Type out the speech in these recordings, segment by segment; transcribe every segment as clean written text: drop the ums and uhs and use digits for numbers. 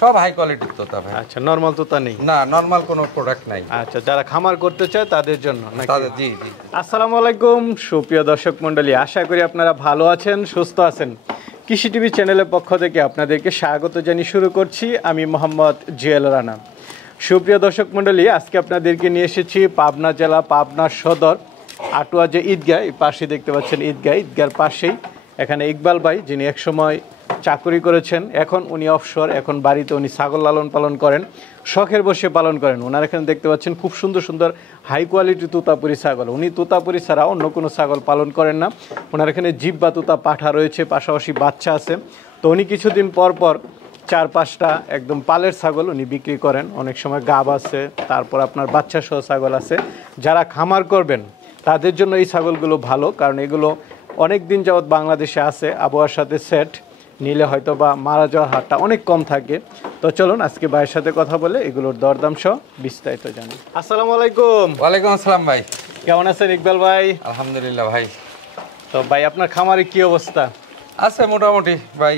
সব হাই কোয়ালিটির তোতা ভাই। আচ্ছা, নরমাল তোতা নেই? না, নরমাল কোনো প্রোডাক্ট নাই। আচ্ছা, যারা খামার করতে চায় তাদের জন্য নাকি? জি জি। আসসালামু আলাইকুম সুপ্রিয় দর্শক মণ্ডলী, আশা করি আপনারা ভালো আছেন, সুস্থ আছেন। কৃষি টিভি চ্যানেলের পক্ষ থেকে আপনাদেরকে স্বাগত জানিয়ে শুরু করছি আমি মোহাম্মদ জুয়েল রানা। সুপ্রিয় দর্শক মণ্ডলী, আজকে আপনাদেরকে নিয়ে এসেছি পাবনা জেলা, পাবনা সদর আটুয়া যে ঈদগাহ, এই পাশে দেখতে পাচ্ছেন ঈদগাহর পাশেই এখানে ইকবাল ভাই, যিনি একসময় চাকরি করেছেন, এখন উনি অবসর, এখন বাড়িতে উনি ছাগল লালন পালন করেন, শখের বসে পালন করেন। ওনার এখানে দেখতে পাচ্ছেন খুব সুন্দর সুন্দর হাই কোয়ালিটি তোতাপুরি ছাগল। উনি তোতাপুরি ছাড়া অন্য কোনো ছাগল পালন করেন না। ওনার এখানে জিব বা তোতা পাঠা রয়েছে, পাশাপাশি বাচ্চা আছে। তো উনি কিছুদিন পর পর 4-5টা একদম পালের ছাগল উনি বিক্রি করেন। অনেক সময় গাব আছে, তারপর আপনার বাচ্চা সহ ছাগল আছে। যারা খামার করবেন তাদের জন্য এই ছাগলগুলো ভালো, কারণ এগুলো অনেক দিন যাবৎ বাংলাদেশে আছে, আবহাওয়ার সাথে সেট নিলে হয়তো বা মারা যাওয়ার হারটা অনেক কম থাকে। তো চলুন আজকে ভাইয়ের সাথে কথা বলে এগুলোর দরদাম সহ বিস্তারিত জানি। আসসালামু আলাইকুম। ওয়ালাইকুম আসসালাম ভাই। কেমন আছেন ইকবাল ভাই? আলহামদুলিল্লাহ ভাই। তো ভাই আপনার খামারে কি অবস্থা? আছে মোটামুটি ভাই।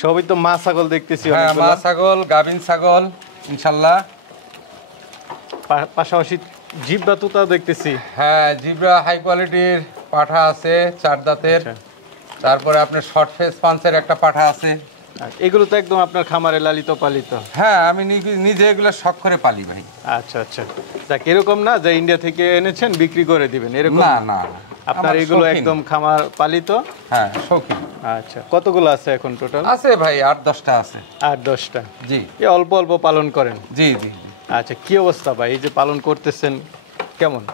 সবই তো মা ছাগল দেখতেছি। হ্যাঁ, মা ছাগল, গাভিন ছাগল ইনশাল্লাহ, পাশাপাশি জিব বা তোতা দেখতেছি। হ্যাঁ, জিব্রা হাই কোয়ালিটির পাঠা আছে 4 দাঁতের। তারপরে আপনার শর্ট ফেস পাঞ্চের একটা পাঠা আছে। এগুলো তো একদম আপনার খামারে লালিত পালিত? হ্যাঁ, আমি নিজে এগুলো শখ করে পালি ভাই। আচ্ছা আচ্ছা, দেখ এরকম না যে ইন্ডিয়া থেকে এনেছেন বিক্রি করে দিবেন, এরকম না না, আপনার এগুলো একদম খামার পালিত? হ্যাঁ, শৌখিন। আচ্ছা, কতগুলো আছে এখন টোটাল? আছে ভাই 8-10টা আছে। 8-10টা? জি। এই অল্প অল্প পালন করেন? জি জি। আচ্ছা, কি অবস্থা ভাই, এই যে পালন করতেছেন কেমন?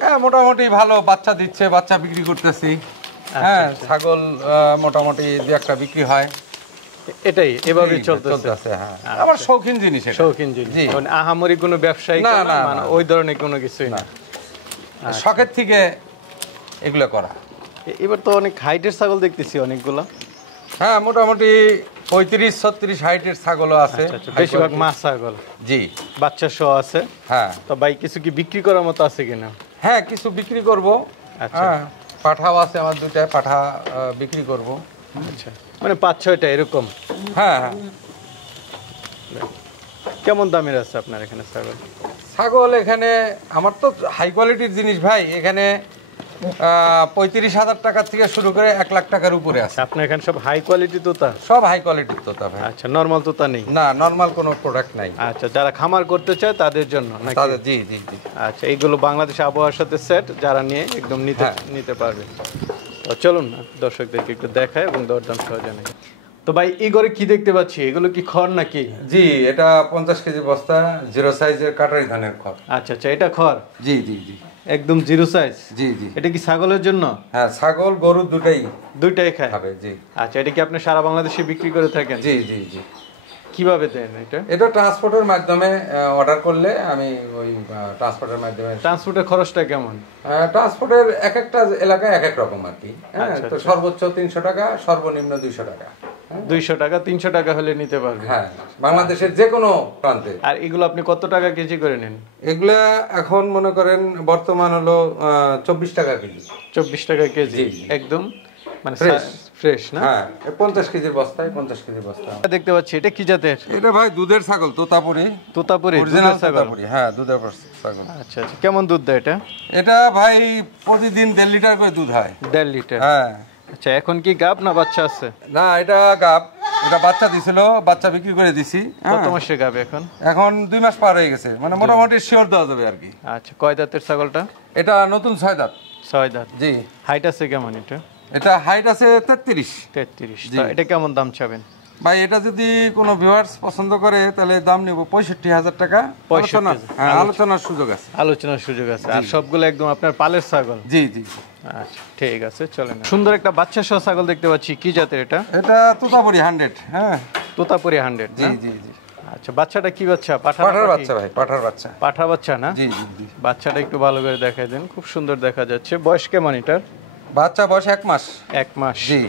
হ্যাঁ, মোটামুটি ভালো, বাচ্চা দিচ্ছে, বাচ্চা বিক্রি করতেছি। হ্যাঁ, ছাগল মোটামুটি 2-1টা বিক্রি হয়। এটাই এভাবেই চলতেছে? হ্যাঁ, আমার শৌখিন জিনিস। শৌখিন জিনিস, মানে আহামরি কোনো ব্যবসায়ী না না, মানে ওই ধরনের কোনো কিছুই না, শখের থেকে এগুলো করা। এবার তো অনেক হাইটের ছাগল দেখতেছি অনেকগুলো। হ্যাঁ, মোটামুটি 35-36 হাইটের ছাগলও আছে। বেশিরভাগ মা ছাগল? জি। বাচ্চা সহ আছে? হ্যাঁ। তো ভাই কিছু কি বিক্রি করার মতো আছে কিনা? হ্যাঁ, কিছু বিক্রি করব। হ্যাঁ, পাঠাও আছে আমার 2টা, পাঠা বিক্রি করব। আচ্ছা, মানে 5-6টা এরকম? হ্যাঁ হ্যাঁ। কেমন দামের আছে আপনার এখানে ছাগল? ছাগল এখানে আমার তো হাই কোয়ালিটির জিনিস ভাই, এখানে 35,000 টাকা থেকে শুরু করে 1 লাখ টাকার উপরে আছে। আপনার এখানে সব হাই কোয়ালিটি তোতা? সব হাই কোয়ালিটির তোতা ভাই। আচ্ছা, নরমাল তোতা নেই? না, নরমাল কোনো প্রোডাক্ট নাই। আচ্ছা, যারা খামার করতে চায় তাদের জন্য নাকি? জি জি জি। আচ্ছা, এইগুলো বাংলাদেশ আবহাওয়ার সাথে সেট, যারা নিয়ে একদম নিতে পারবে। তো চলুন না দর্শকদেরকে একটু দেখায় এবং দরদাম সহ জানাই। তো ভাই এই ঘরে কি দেখতে পাচ্ছি, এগুলো কি খড় নাকি? জি, এটা 50 কেজি বস্তা, 0 সাইজের কাটারি ধানের খড়। আচ্ছা আচ্ছা, এটা খড়? জি জি জি, একদম 0 সাইজ? জি জি। এটা কি ছাগলের জন্য? হ্যাঁ, ছাগল গরু দুটাই খায়? জি। আচ্ছা, এটা কি আপনি সারা বাংলাদেশে বিক্রি করে থাকেন? জি জি জি। কিভাবে দেন এটা? এটা ট্রান্সপোর্টের মাধ্যমে অর্ডার করলে আমি ওই ট্রান্সপোর্টের মাধ্যমে। ট্রান্সপোর্টের খরচটা কেমন? ট্রান্সপোর্টের একটা এলাকায় এক রকম আর কি। হ্যাঁ, তো সর্বোচ্চ 300 টাকা, সর্বনিম্ন 200 টাকা। 200 টাকা 300 টাকা হলে নিতে পারবে? হ্যাঁ, বাংলাদেশের যে কোনো প্রান্তে। আর এগুলো আপনি কত টাকা কেজি করে নেন? এগুলা এখন মনে করেন বর্তমান হলো 24 টাকা কেজি। 24 টাকা কেজি একদম, মানে ফ্রেশ না? হ্যাঁ, 50 কেজির বস্তায় 50 কেজি বস্তা। দেখতে পাচ্ছি, এটা কি জাতের? এটা ভাই দুধের ছাগল, তোতাপুরি। তোতাপুরি অরিজিনাল তোতাপুরি? হ্যাঁ, দুধের ছাগল। আচ্ছা আচ্ছা, কেমন দুধ দেয় এটা? এটা ভাই প্রতিদিন 1.5 লিটার করে দুধ হয়। 1.5 লিটার? হ্যাঁ। আচ্ছা, এখন কি গাব না বাচ্চা আছে? না, এটা গাব। এটা বাচ্চা দিছিল, বাচ্চা বিক্রি করে দিছি। কত মাসের গাব এখন? এখন 2 মাস পার হয়ে গেছে, মানে মোটামুটি শিওর দেওয়া যাবে আর কি। আচ্ছা, কয় দাঁতের ছাগলটা? এটা নতুন 6 দাঁত। 6 দাঁত? জি। হাইট আছে কেমন এটা? এটা হাইট আছে 33। 33? তো এটা কেমন দাম চাবেন ভাই? এটা যদি কোনো ভিউয়ার্স পছন্দ করে তাহলে দাম নেব 65,000 টাকা। আলোচনার সুযোগ আছে। আলোচনার সুযোগ আছে। আর সবগুলো একদম আপনার পালের ছাগল? জি জি। আচ্ছা, ঠিক আছে, চলেন। সুন্দর একটা বাচ্চা সহ ছাগল দেখতে পাচ্ছি, কি জাতের এটা? এটা তোতাপুরি 100। হ্যাঁ, তোতাপুরি 100? জি জি জি। আচ্ছা, বাচ্চাটা কি বাচ্চা? পাঠার বাচ্চা ভাই, পাঠার বাচ্চা। পাঠা বাচ্চা না? জি জি জি। বাচ্চাটা একটু ভালো করে দেখাই দেন, খুব সুন্দর দেখা যাচ্ছে। বয়স কেমন এটার? বাচ্চা বয়স 1 মাস। 1 মাস? জি।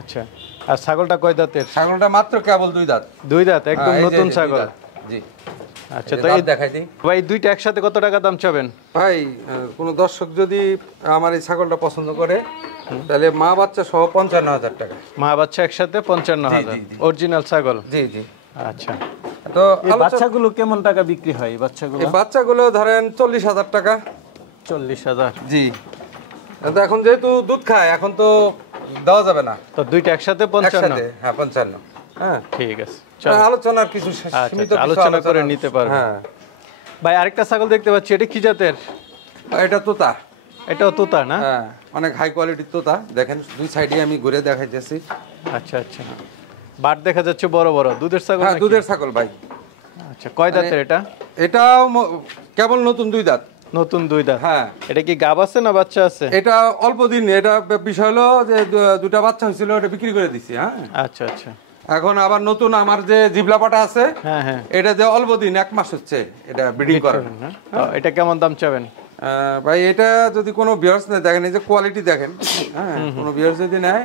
আচ্ছা, আর ছাগলটা কয় দাঁতের? ছাগলটা মাত্র কেবল 2 দাঁত। 2 দাঁত? একদম নতুন ছাগল? জি। আচ্ছা, এই তো দাঁত এই দেখাই দিই ভাই দুইটা একসাথে কত টাকা দাম চাবেন? ভাই। কোনো দর্শক যদি আমার এই ছাগলটা পছন্দ করে তাহলে মা বাচ্চা সহ 55,000 টাকা। মা বাচ্চা একসাথে 55,000 জি, জি। অরিজিনাল ছাগল। জি জি। আচ্ছা, তো এই বাচ্চাগুলো কেমন টাকা বিক্রি হয় এই বাচ্চাগুলো? এই বাচ্চাগুলো ধরেন 40,000 টাকা। 40,000। জি। তো এখন যেহেতু দুধ খায় এখন তো দেওয়া যাবে না। তো দুইটা একসাথে 55? একসাথে হ্যাঁ 55। হ্যাঁ ঠিক আছে, চলো আলোচনার কিছু আচ্ছা, সীমিত আচ্ছা, আলোচনা করে নিতে পারবো। হ্যাঁ ভাই আরেকটা ছাগল দেখতে পাচ্ছি, এটা কি জাতের? এটা তোতা। এটাও তোতা না? হ্যাঁ অনেক হাই কোয়ালিটির তোতা। দেখেন দুই সাইডে আমি ঘুরে দেখাইতেছি। আচ্ছা আচ্ছা, বাট দেখা যাচ্ছে বড় বড়। দুধের ছাগল হ্যাঁ নাকি? দুধের ছাগল ভাই। আচ্ছা, কয় দাঁতের এটা? এটাও কেবল নতুন 2 দাঁত। নতুন 2 দাঁত। হ্যাঁ। এটা কি গাব আছে না বাচ্চা আছে? এটা অল্প দিন। এটা বিষয় হলো যে দুটা বাচ্চা হয়েছিল, ওটা বিক্রি করে দিছি। হ্যাঁ আচ্ছা আচ্ছা। এখন আবার নতুন আমার যে জিবলা পাটা আছে, হ্যাঁ হ্যাঁ, এটা যে অল্প দিন 1 মাস হচ্ছে এটা ব্রিডিং করা। না? তো এটা কেমন দাম চাবেন? ভাই এটা যদি কোনো ভিউয়ার্স নেয়, দেখেন এই যে কোয়ালিটি দেখেন। হ্যাঁ কোনো ভিউয়ার্স যদি নেয়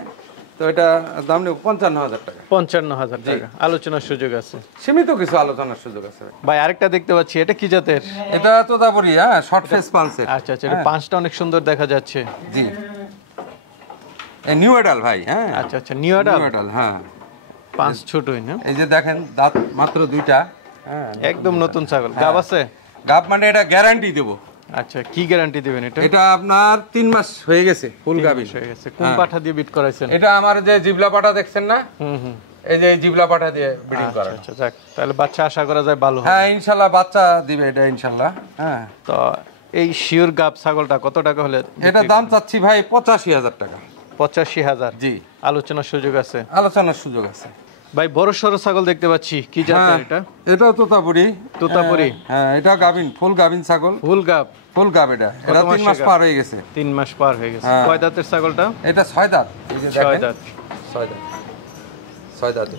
তো এটা দাম নেব 55,000 টাকা। 55,000 টাকা, আলোচনার সুযোগ আছে। সীমিত কিছু আলোচনার সুযোগ আছে। ভাই আরেকটা দেখতে পাচ্ছি, এটা কি জাতের? এটা তোতাপুরি। হ্যাঁ শর্ট ফেস পাঞ্চের। আচ্ছা আচ্ছা, এটা পাঁচটা অনেক সুন্দর দেখা যাচ্ছে। জি এই নিউ এডাল ভাই। হ্যাঁ আচ্ছা আচ্ছা, নিউ নিউ এডাল। হ্যাঁ পাঁচ ছোটই না? এই যে দেখেন দাঁত মাত্র 2টা। হ্যাঁ একদম নতুন ছাগল। গাব আছে? গাব মানে এটা গ্যারান্টি দেব। আচ্ছা, কি গ্যারান্টি দিবেন এটা? এটা আপনার 3 মাস হয়ে গেছে ফুল গাবি হয়ে গেছে। কোন পাঠা দিয়ে বিট করাইছেন? এটা আমার যে জিবলা পাটা দেখছেন না, হুম। এই যে এই জিবলা পাটা দিয়ে ব্রিডিং করা। আচ্ছা, যাক, তাহলে বাচ্চা আশা করা যায় ভালো হবে। হ্যাঁ ইনশাআল্লাহ বাচ্চা দিবে এটা ইনশাআল্লাহ। হ্যাঁ তো এই শিওর গাব ছাগলটা কত টাকা হলে? এটা দাম চাচ্ছি ভাই 85,000 টাকা। 85,000। জি আলোচনার সুযোগ আছে। আলোচনার সুযোগ আছে। ভাই বড় সরো ছাগল দেখতে পাচ্ছি, কি জাতের এটা? এটাও তোতাপুরি। তোতাপুরি? হ্যাঁ এটা গাবিন, ফুল গাবিন ছাগল। ফুল গাব? ফুল গাব। এটা 3 মাস পার হয়ে গেছে। 3 মাস পার হয়ে গেছে। হ্যাঁ। কয় দাঁতের ছাগলটা? এটা 6 দাঁত। এই যে 6 দেখেন দাঁত। 6 দাঁত। 6 দাঁত।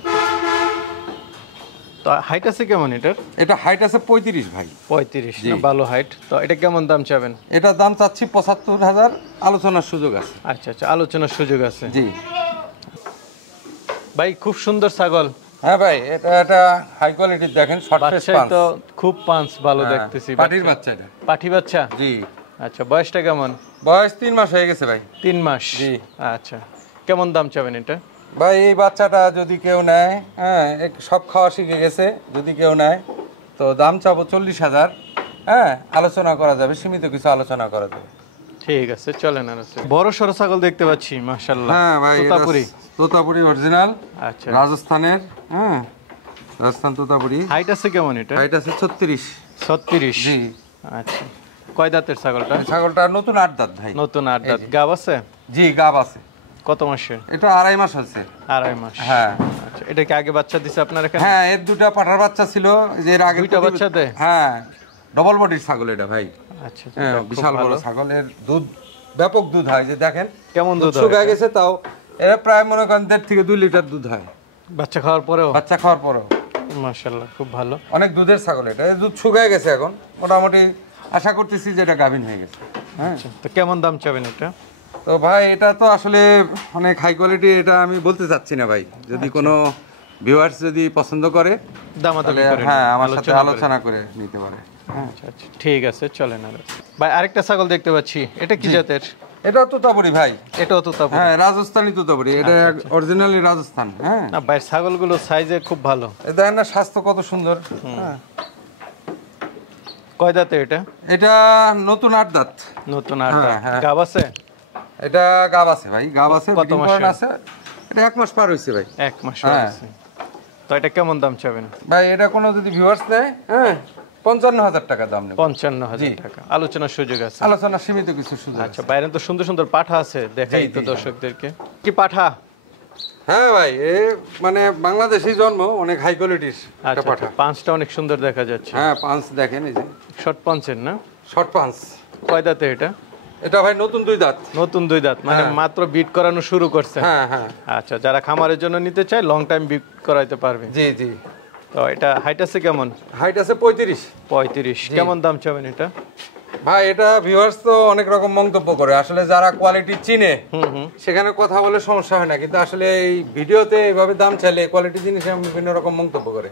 তো হাইট আছে কেমন এটার? এটা হাইট আছে 35 ভাই। 35 না? ভালো হাইট। তো এটা কেমন দাম চাবেন? এটা দাম চাচ্ছি 75,000। আলোচনার সুযোগ আছে। আচ্ছা আচ্ছা, আলোচনার সুযোগ আছে। জি ভাই খুব সুন্দর ছাগল। হ্যাঁ ভাই এটা হাই কোয়ালিটির। দেখেন শর্ট ফেস বাচ্চা পাঞ্চ। তো খুব পাঁচ ভালো দেখতেছি। পাটির বাচ্চা এটা। পাঠি বাচ্চা? জি। আচ্ছা, বয়সটা কেমন? বয়স 3 মাস হয়ে গেছে ভাই। 3 মাস? জি। আচ্ছা, কেমন দাম চাবেন এটা? ভাই এই বাচ্চাটা যদি কেউ নেয়, হ্যাঁ সব খাওয়া শিখে গেছে, যদি কেউ নেয় তো দাম চাবো 40,000। হ্যাঁ আলোচনা করা যাবে, সীমিত কিছু আলোচনা করা যাবে। ঠিক আছে, চলেন। আর আছে বড় সরো ছাগল দেখতে পাচ্ছি, মাশাআল্লাহ। হ্যাঁ ভাই তোতাপুরি? তোতাপুরি অরিজিনাল। আচ্ছা, রাজস্থানের। হ্যাঁ রাজস্থান তোতাপুরি। হাইট আছে কেমন এটা? হাইট আছে 36। 36? জি। আচ্ছা, কয় দাঁতের ছাগলটা? এই ছাগলটা নতুন 8 দাঁত ভাই। নতুন 8 দাঁত। গাব আছে? জি গাব আছে। কত মাসের? এটা 2.5 মাস আছে। 2.5 মাস? হ্যাঁ। আচ্ছা, এটা কি আগে বাচ্চা দিছে আপনার এখানে? হ্যাঁ এর 2টা পাঠার বাচ্চা ছিল, যে এর আগে 2টা বাচ্চা দেয়? হ্যাঁ ডবল বডির ছাগল এটা ভাই। আচ্ছা, হ্যাঁ খুব বিশাল বড় ভালো। ছাগলের দুধ ব্যাপক দুধ হয়। যে দেখেন কেমন দুধ হয় শুকায় এটা? গেছে, তাও এরা প্রায় মনে করেন 1.5 থেকে 2 লিটার দুধ হয় বাচ্চা খাওয়ার পরেও? বাচ্চা খাওয়ার পরেও। মাশাআল্লাহ, খুব ভালো। অনেক দুধের ছাগল এটা। এর দুধ শুকায় গেছে এখন, মোটামুটি আশা করতেছি যে এটা গাভিন হয়ে গেছে। হ্যাঁ তো কেমন দাম চাবেন এটা? তো ভাই এটা তো আসলে অনেক হাই কোয়ালিটি, এটা আমি বলতে চাচ্ছি না ভাই। যদি কোনো ভিউয়ার্স যদি পছন্দ করে দামাদামি তাহলে করে হ্যাঁ নিন, আমার সাথে করে। আলোচনা করে নিতে পারে। আচ্ছা আচ্ছা, ঠিক আছে, চলেন। আর ভাই আরেকটা ছাগল দেখতে পাচ্ছি, এটা কি জাতের? এটা তোতাপুরি ভাই। এটাও তোতাপুরি? হ্যাঁ রাজস্থানি তোতাপুরি। এটা অরিজিনালি রাজস্থান। হ্যাঁ না ভাই, ছাগলগুলো সাইজে খুব ভালো। দেখেন না স্বাস্থ্য কত সুন্দর। হ্যাঁ কয় দাঁতে এটা? এটা নতুন 8 দাঁত। নতুন 8 হ্যাঁ, দাঁত। হ্যাঁ। গাব আছে? এটা গাব আছে ভাই, গাব আছে। কত breeding মাসের? করানো আছে। এটা 1 মাস পার হইছে ভাই। 1 মাস হ্যাঁ। হয়েছে। তো এটা কেমন দাম চাবেন? ভাই এটা কোনো যদি ভিউয়ার্স নেয়, হ্যাঁ 55,000 টাকা দাম নেব। 55,000 টাকা। আলোচনার সুযোগ আছে। আলোচনা সীমিত কিছু সুযোগ আচ্ছা, আছে। বাইরে তো সুন্দর সুন্দর পাঠা আছে, দেখাই জি, তো জি। দর্শকদেরকে। কি পাঠা? হ্যাঁ ভাই এ মানে বাংলাদেশি জন্ম, অনেক হাই কোয়ালিটির একটা আচ্ছা, পাঠা। পাঁচটা অনেক সুন্দর দেখা যাচ্ছে। হ্যাঁ পাঁচ দেখেন এই যে শর্ট পাঞ্চের না? শর্ট পাঁচ। কয় দাঁতে এটা? এটা ভাই নতুন 2 দাঁত। নতুন 2 দাঁত, মানে হ্যাঁ। মাত্র বিট করানো শুরু করছে। হ্যাঁ হ্যাঁ আচ্ছা, যারা খামারের জন্য নিতে চায় লং টাইম বিট করাইতে পারবে। জি জি। তো এটা হাইট আছে কেমন? হাইট আছে 35। 35। কেমন দাম চাবেন এটা? ভাই এটা ভিউয়ার্স তো অনেক রকম মন্তব্য করে, আসলে যারা কোয়ালিটি চিনে সেখানে কথা বলে সমস্যা হয় না, কিন্তু আসলে এই ভিডিওতে এইভাবে দাম চাইলে কোয়ালিটি জিনিসে বিভিন্ন রকম মন্তব্য করে।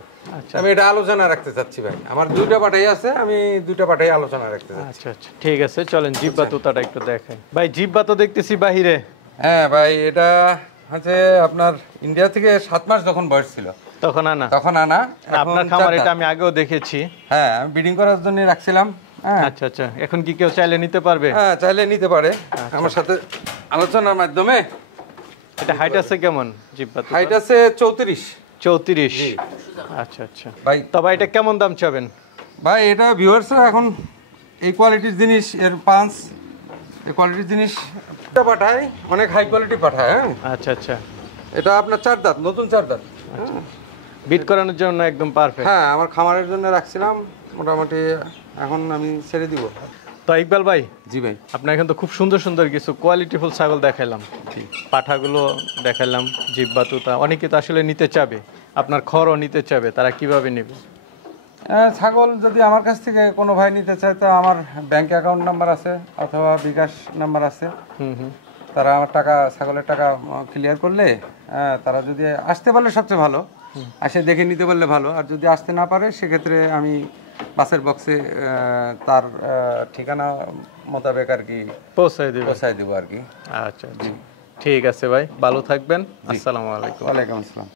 আমি এটা আলোচনা রাখতে চাচ্ছি ভাই, আমার দুইটা পাটাই আছে, আমি দুইটা পাটাই আলোচনা রাখতে চাচ্ছি। আচ্ছা আচ্ছা ঠিক আছে, চলেন জিব্বা তোতাটা একটু দেখাই। ভাই জিব্বা তো দেখতেছি বাহিরে। হ্যাঁ ভাই, এটা হচ্ছে আপনার ইন্ডিয়া থেকে 7 মাস যখন বয়স ছিল তখন আনা? তখন আনা। আপনার খামার এটা আমি আগেও দেখেছি। হ্যাঁ, আমি ব্রিডিং করার জন্য রাখছিলাম। হ্যাঁ আচ্ছা আচ্ছা, এখন কি কেউ চাইলে নিতে পারবে? হ্যাঁ, চাইলে নিতে পারে আমার সাথে আলোচনার মাধ্যমে। এটা হাইট আছে কেমন জিব্বা? হাইট আছে 34। 34? আচ্ছা আচ্ছা ভাই তবে এটা কেমন দাম চাবেন? ভাই এটা ভিউয়ার্সরা এখন এই কোয়ালিটির জিনিস, এর পাঁচ এই কোয়ালিটির জিনিস পাঠায়, অনেক হাই কোয়ালিটি পাঠায়। হ্যাঁ আচ্ছা আচ্ছা, এটা আপনার 4 দাঁত, নতুন 4 দাঁত। বিট করানোর জন্য একদম পারফেক্ট। হ্যাঁ, আমার খামারের জন্য রাখছিলাম মোটামুটি, এখন আমি ছেড়ে দিব। তো ইকবাল ভাই, জি ভাই, আপনার এখন তো খুব সুন্দর সুন্দর কিছু কোয়ালিটিফুল ছাগল দেখাইলাম, পাঠাগুলো দেখাইলাম, জিব্বা তুতা, অনেকে তো আসলে নিতে চাবে, আপনার খড়ও নিতে চাবে, তারা কিভাবে নেবে? ছাগল যদি আমার কাছ থেকে কোনো ভাই নিতে চায় তো আমার ব্যাংক অ্যাকাউন্ট নাম্বার আছে অথবা বিকাশ নাম্বার আছে। তারা আমার টাকা, ছাগলের টাকা ক্লিয়ার করলে তারা যদি আসতে পারলে সবচেয়ে ভালো, আসে দেখে নিতে পারলে ভালো। আর যদি আসতে না পারে সেক্ষেত্রে আমি বাসের বক্সে তার ঠিকানা মোতাবেক আর কি পৌঁছায় দেবো আর কি। আচ্ছা আচ্ছা ঠিক আছে ভাই, ভালো থাকবেন। আসসালামু আলাইকুম। ওয়ালাইকুম আসসালাম।